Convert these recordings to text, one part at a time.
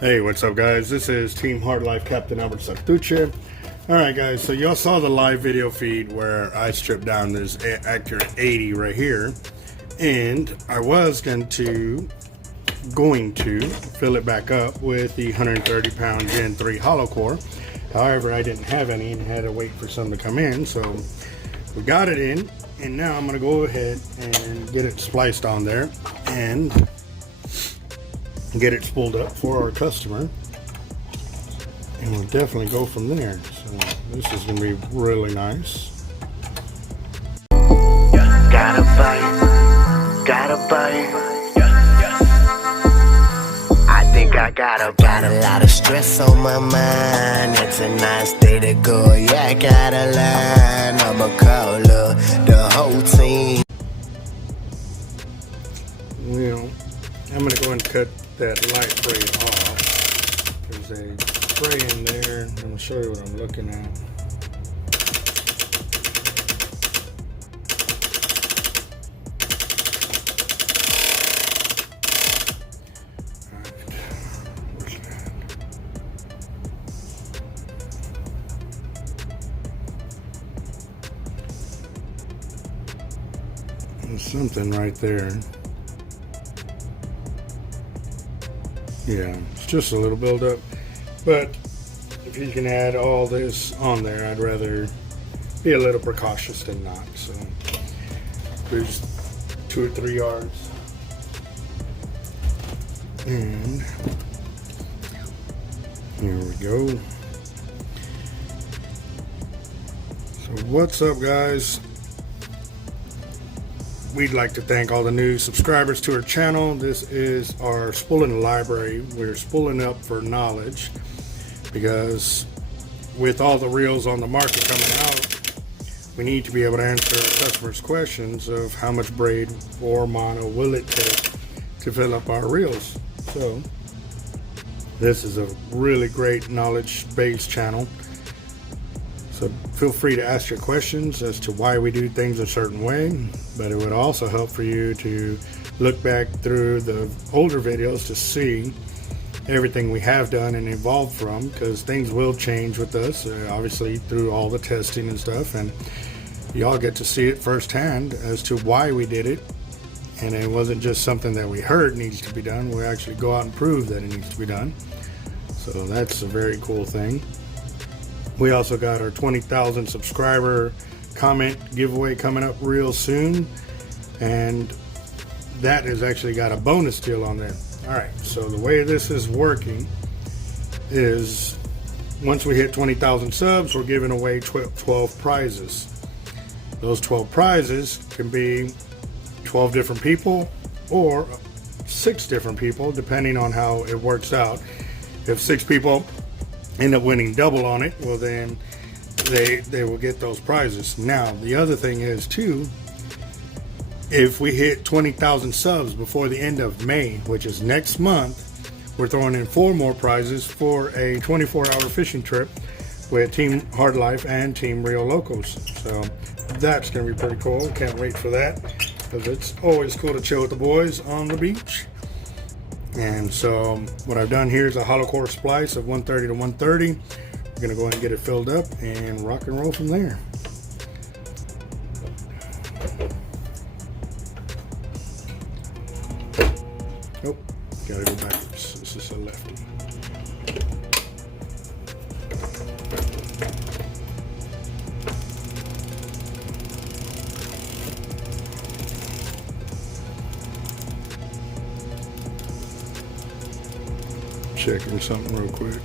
Hey, what's up guys? This is Team Hard Life Captain Alberto Zertuche. Alright guys, so y'all saw the live video feed where I stripped down this Accurate 80 right here. And I was going to fill it back up with the 130 pound Gen 3 hollow core. However, I didn't have any and had to wait for some to come in. So we got it in, and now I'm going to go ahead and get it spliced on there and get it spooled up for our customer, and we'll definitely go from there. So this is going to be really nice. Gotta bite. I think I got a lot of stress on my mind. It's a nice day to go. Yeah, I got a line. I'ma call the whole team. Well, I'm going to go and cut that light braid off. There's a spray in there. I'm going to show you what I'm looking at. There's something right there. Yeah, it's just a little buildup, but if you can add all this on there, I'd rather be a little precautious than not. So there's 2 or 3 yards, and here we go. So what's up guys? We'd like to thank all the new subscribers to our channel. This is our spooling library. We're spooling up for knowledge, because with all the reels on the market coming out, we need to be able to answer our customers' questions of how much braid or mono will it take to fill up our reels. So this is a really great knowledge-based channel. So feel free to ask your questions as to why we do things a certain way, but it would also help for you to look back through the older videos to see everything we have done and evolved from, because things will change with us, obviously through all the testing and stuff, and y'all get to see it firsthand as to why we did it. And it wasn't just something that we heard needs to be done, we actually go out and prove that it needs to be done. So that's a very cool thing. We also got our 20,000 subscriber comment giveaway coming up real soon, and that has actually got a bonus deal on there. Alright, so the way this is working is once we hit 20,000 subs, we're giving away 12 prizes. Those 12 prizes can be 12 different people or 6 different people, depending on how it works out. If 6 people end up winning double on it, well then they will get those prizes. Now the other thing is too, if we hit 20,000 subs before the end of May, which is next month, we're throwing in 4 more prizes for a 24-hour fishing trip with Team Hard Life and Team Rio Locos. So that's gonna be pretty cool. Can't wait for that, because it's always cool to chill with the boys on the beach. And so what I've done here is a hollow core splice of 130 to 130. We're gonna go ahead and get it filled up and rock and roll from there. Oh, gotta go backwards. This is a lefty. Checking something real quick.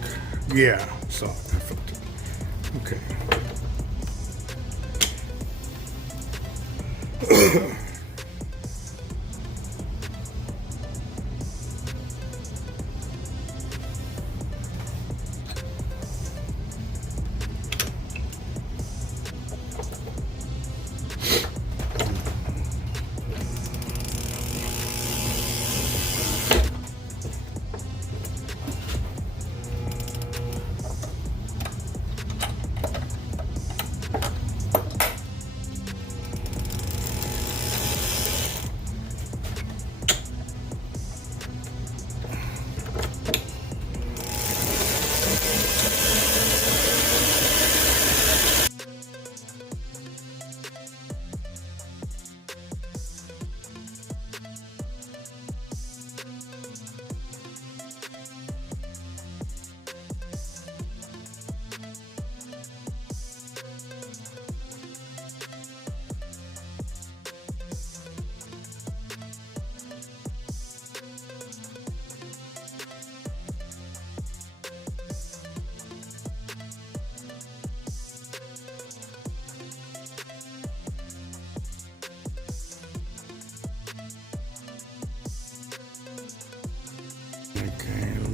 Yeah, saw it. I felt it. Okay.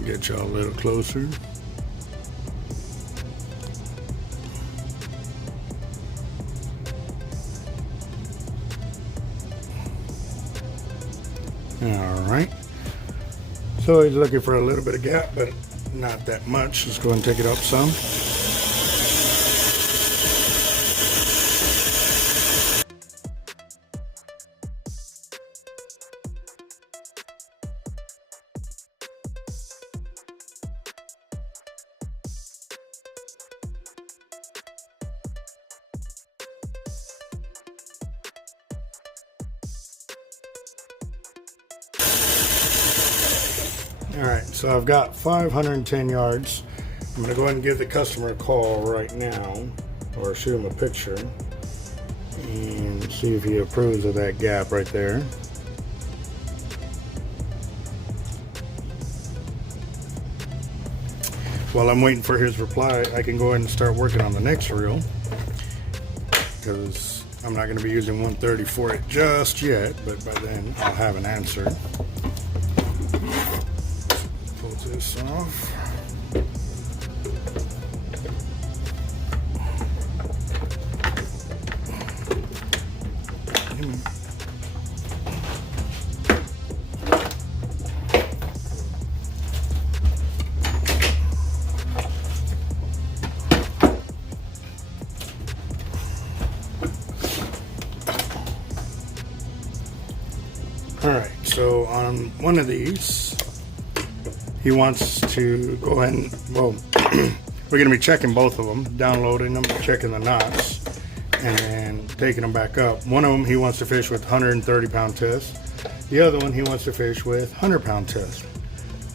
Get y'all a little closer. All right. So he's looking for a little bit of gap, but not that much. Let's go ahead and take it up some. All right, so I've got 510 yards. I'm gonna go ahead and give the customer a call right now, or shoot him a picture, and see if he approves of that gap right there. While I'm waiting for his reply, I can go ahead and start working on the next reel, because I'm not gonna be using 130 for it just yet, but by then I'll have an answer. This off. All right, so on one of these, he wants to go ahead and, well, we're going to be checking both of them, downloading them, checking the knots, and then taking them back up. One of them he wants to fish with 130 pound test. The other one he wants to fish with 100 pound test.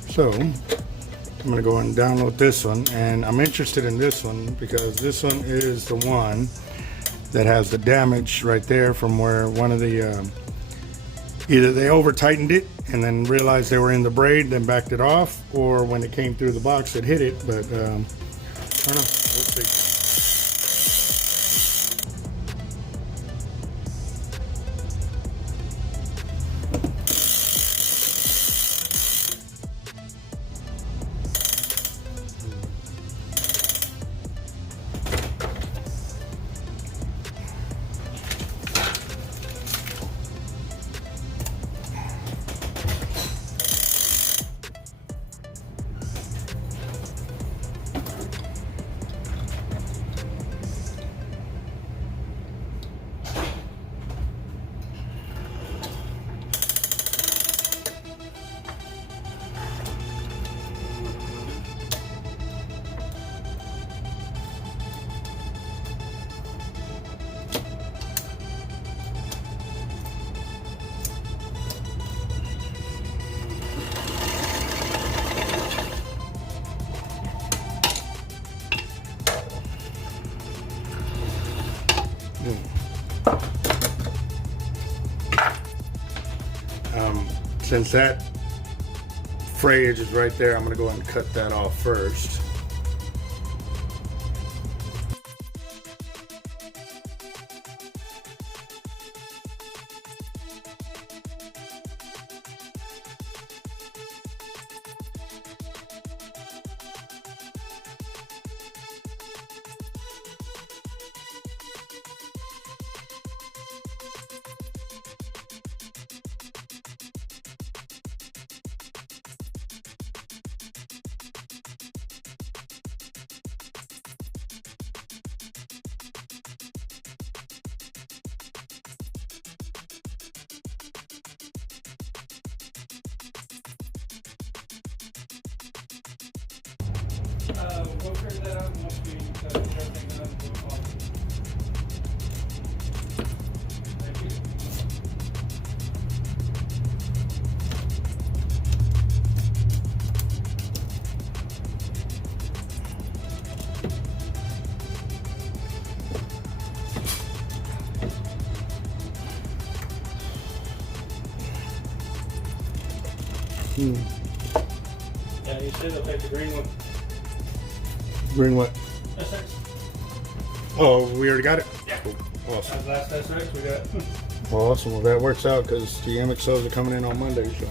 So I'm going to go and download this one, and I'm interested in this one because this one is the one that has the damage right there from where one of the, either they over tightened it and then realized they were in the braid, then backed it off, or when it came through the box, it hit it. But I don't know. We'll see. Since that frayage is right there, I'm going to go ahead and cut that off first. We'll figure that out once we start thinking about the policy. Thank you. Yeah, you said they'll take the green one. Green what? SX. Oh, we already got it? Yeah. Cool. Awesome. Last SX we got. Well, awesome. Well, that works out because the MXOs are coming in on Monday, so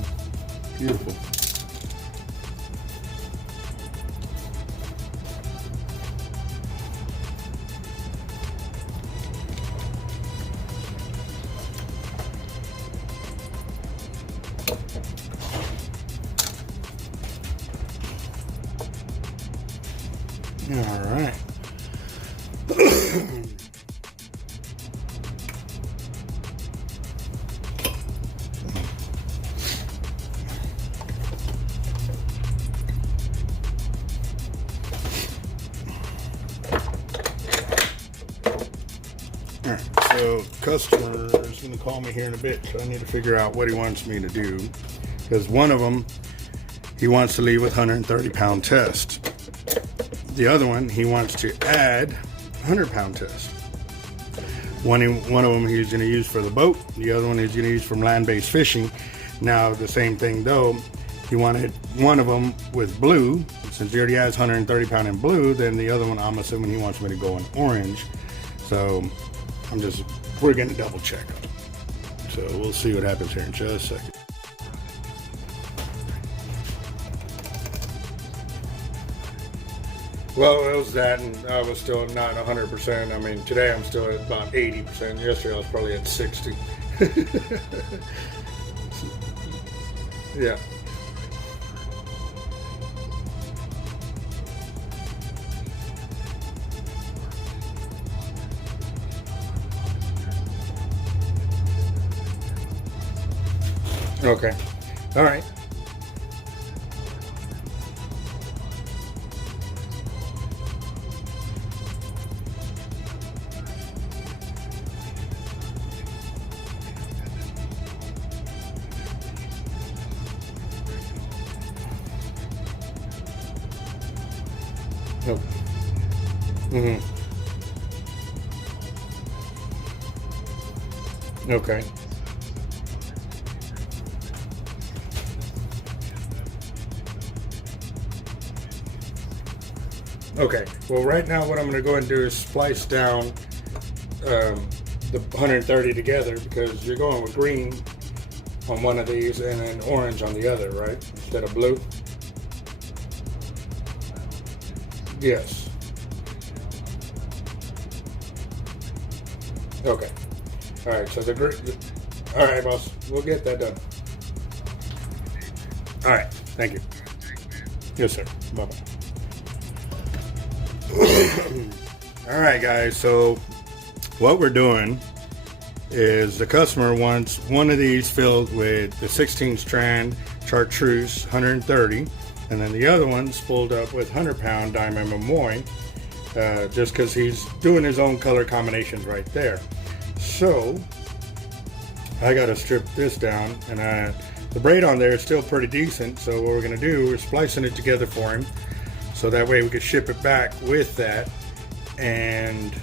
beautiful. All right. Alright, so customer is going to call me here in a bit, so I need to figure out what he wants me to do. Because one of them, he wants to leave with 130-pound test. The other one, he wants to add 100-pound test. One of them he's going to use for the boat. The other one he's going to use from land-based fishing. Now, the same thing though, he wanted one of them with blue. Since he already has 130-pound in blue, then the other one, I'm assuming he wants me to go in orange. So we're going to double check. So we'll see what happens here in just a second. Well, it was that, and I was still not 100%. I mean, today I'm still at about 80%. Yesterday I was probably at 60. Yeah. Okay. All right. Nope. Mm-hmm. Okay. Okay, well right now what I'm going to go and do is splice down the 130 together, because you're going with green on one of these and then orange on the other, right? Instead of blue? Yes. Okay. Alright, so alright boss, we'll get that done. Alright, thank you. Yes sir, bye-bye. Alright guys, so what we're doing is the customer wants one of these filled with the 16 strand chartreuse 130, and then the other one spooled up with 100-pound diamond Momoy, just because he's doing his own color combinations right there. So I got to strip this down, and the braid on there is still pretty decent, so what we're going to do is splicing it together for him, so that way we could ship it back with that, and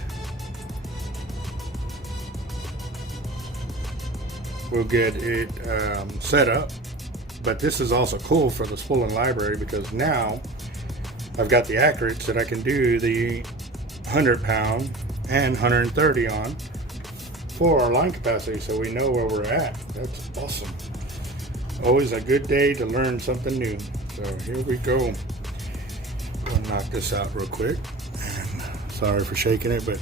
we'll get it set up. But this is also cool for the spooling library, because now I've got the accurates that I can do the 100-pound and 130 on for our line capacity, so we know where we're at. That's awesome. Always a good day to learn something new. So here we go. I'll knock this out real quick. And sorry for shaking it, but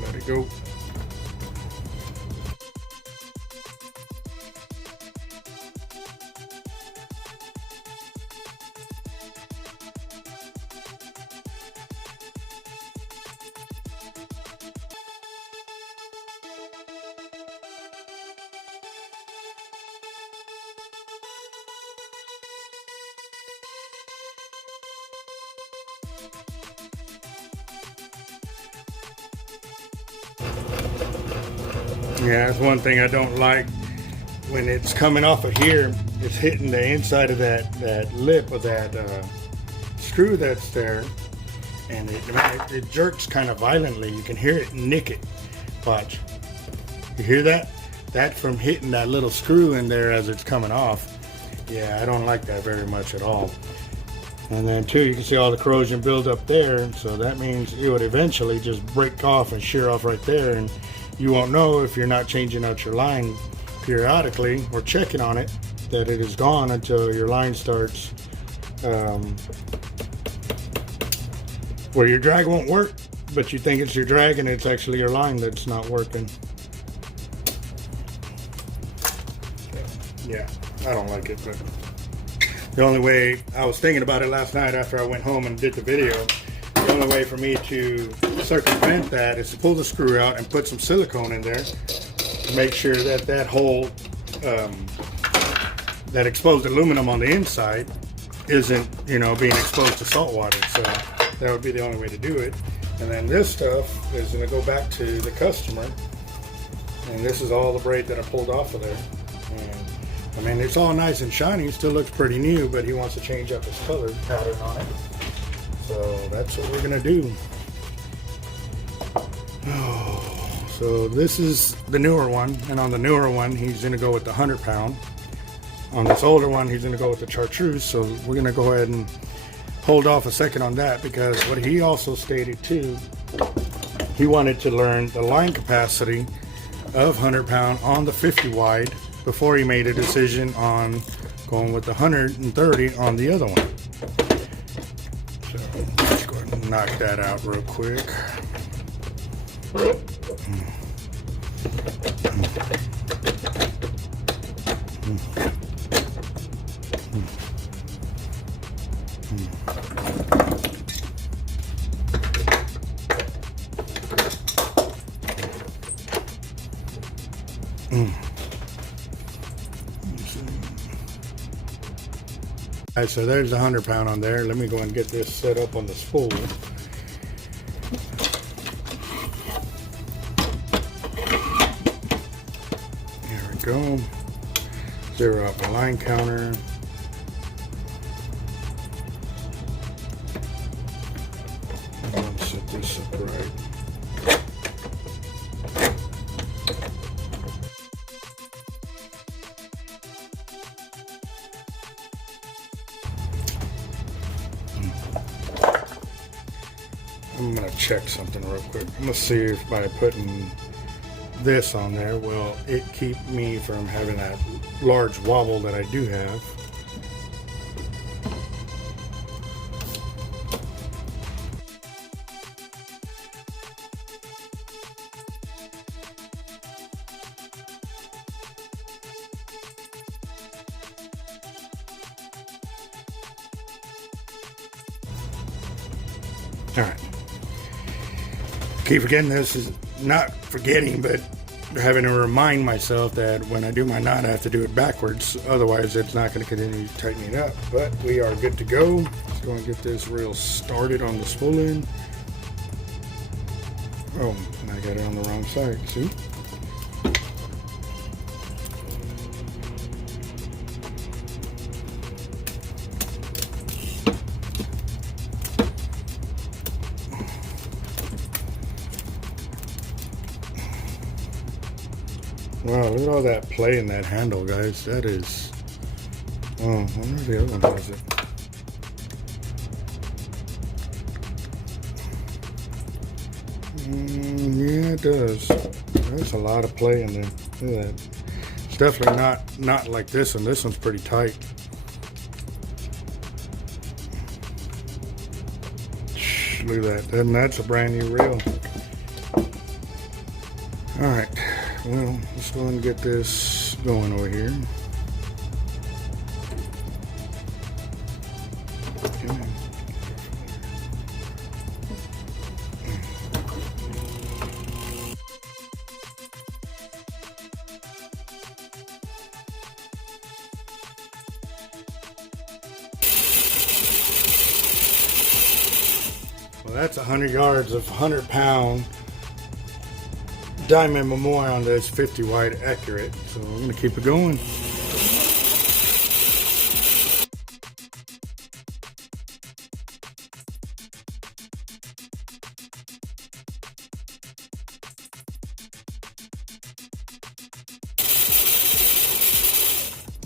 let it go. Yeah, that's one thing I don't like. When it's coming off of here, it's hitting the inside of that lip of that screw that's there, and it jerks kind of violently. You can hear it nick it. Watch. You hear that? That from hitting that little screw in there as it's coming off. Yeah, I don't like that very much at all. And then too, you can see all the corrosion build up there. So that means it would eventually just break off and shear off right there. And you won't know if you're not changing out your line periodically or checking on it that it is gone until your line starts where your drag won't work, but you think it's your drag and it's actually your line that's not working. Yeah, I don't like it, but the only way, I was thinking about it last night after I went home and did the video, the only way for me to circumvent that is to pull the screw out and put some silicone in there to make sure that that whole that exposed aluminum on the inside isn't, you know, being exposed to salt water. So that would be the only way to do it. And then this stuff is going to go back to the customer, and this is all the braid that I pulled off of there. And I mean, it's all nice and shiny, still looks pretty new, but he wants to change up his color pattern on it. So that's what we're gonna do. So this is the newer one, and on the newer one, he's gonna go with the 100 pound. On this older one, he's gonna go with the chartreuse. So we're gonna go ahead and hold off a second on that, because what he also stated too, he wanted to learn the line capacity of 100 pound on the 50 wide before he made a decision on going with the 130 on the other one. So let's go ahead and knock that out real quick. Alright, so there's the 100 pound on there. Let me go and get this set up on the spool. There we go. Zero out my line counter. I'm going to set this up right. I'm gonna check something real quick. I'm gonna see if by putting this on there will it keep me from having that large wobble that I do have. All right. Keep forgetting this, is not forgetting, but having to remind myself that when I do my knot, I have to do it backwards. Otherwise, it's not going to continue tightening up. But we are good to go. Let's go and get this reel started on the spooling. Oh, and I got it on the wrong side. See? Wow, look at all that play in that handle, guys. That is... Oh, I wonder if the other one has it. Yeah, it does. That's a lot of play in there. Look at that. It's definitely not like this one. This one's pretty tight. Look at that. And that's a brand new reel. Alright. Well, let's go and get this going over here. Okay. Well, that's 100 yards of 100 pound diamond memorial on this 50 wide accurate. So I'm going to keep it going.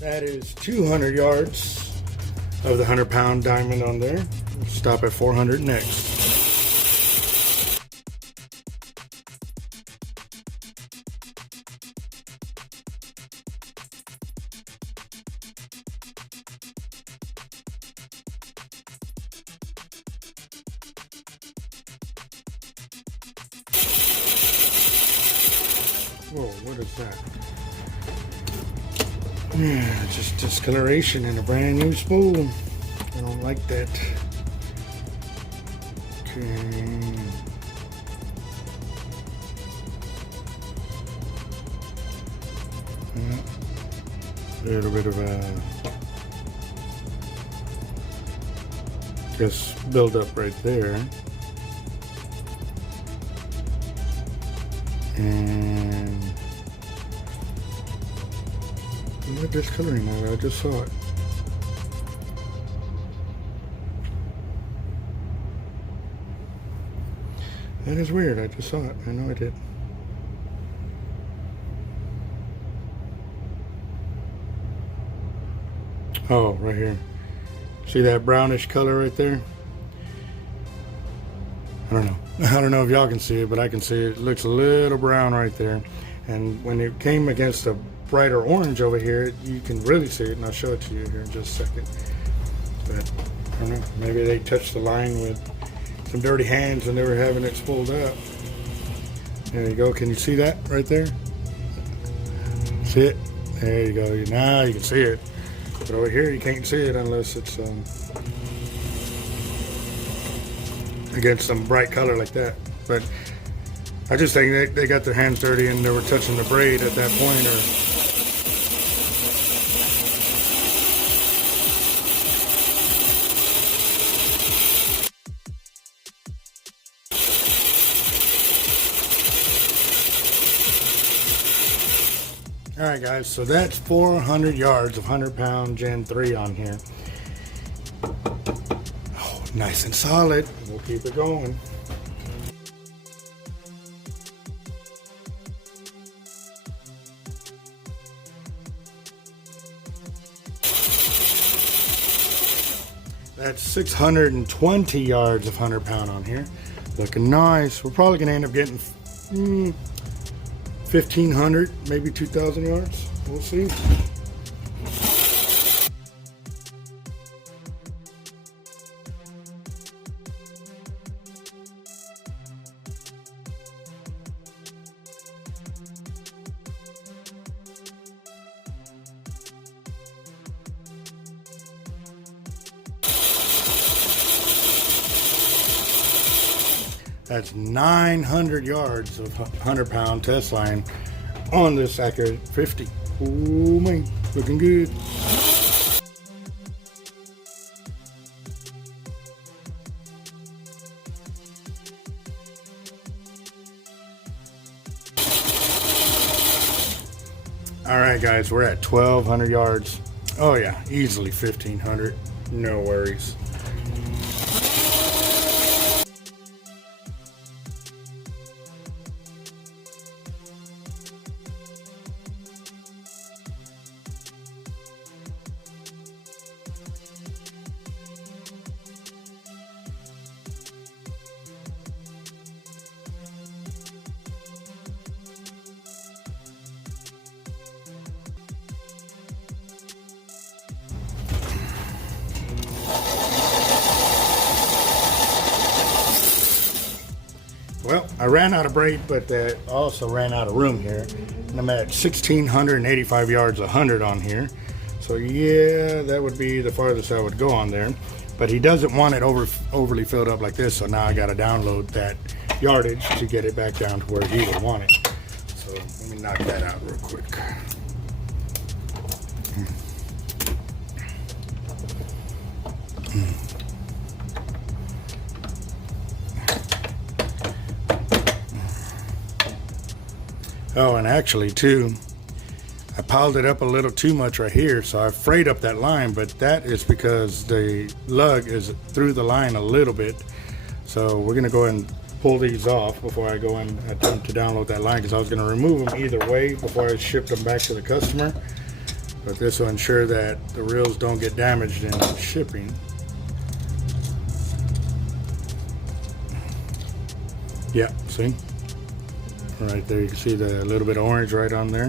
That is 200 yards of the 100-pound diamond on there. Stop at 400 next. Whoa, what is that? Yeah, just discoloration in a brand new spool. I don't like that. Okay. A little bit of a just build up right there. And what discoloring that? I just saw it. That is weird. I just saw it. I know I did. Oh, right here. See that brownish color right there? I don't know. I don't know if y'all can see it, but I can see it. It looks a little brown right there. And when it came against a brighter orange over here, you can really see it, and I'll show it to you here in just a second. But I don't know. Maybe they touched the line with some dirty hands and they were having it spooled up. There you go. Can you see that right there? See it? There you go. Now you can see it. But over here you can't see it unless it's against some bright color like that. But I just think they got their hands dirty and they were touching the braid at that point. Alright guys, so that's 400 yards of 100-pound Gen 3 on here. Oh, nice and solid. We'll keep it going. That's 620 yards of 100-pound on here. Looking nice. We're probably going to end up getting 1,500, maybe 2,000 yards. We'll see. That's 900 yards of 100-pound test line on this accurate 50. Oh man, looking good. All right, guys, we're at 1,200 yards. Oh yeah, easily 1,500. No worries. Well, I ran out of braid, but also ran out of room here. And I'm at 1,685 yards, 100 on here. So yeah, that would be the farthest I would go on there. But he doesn't want it overly filled up like this, so now I got to download that yardage to get it back down to where he would want it. So let me knock that out real quick. Oh, and actually too, I piled it up a little too much right here, so I frayed up that line, but that is because the lug is through the line a little bit. So we're gonna go ahead and pull these off before I go and attempt to download that line, because I was gonna remove them either way before I shipped them back to the customer. but this will ensure that the reels don't get damaged in shipping. Yeah, see? Right there, you can see the little bit of orange right on there.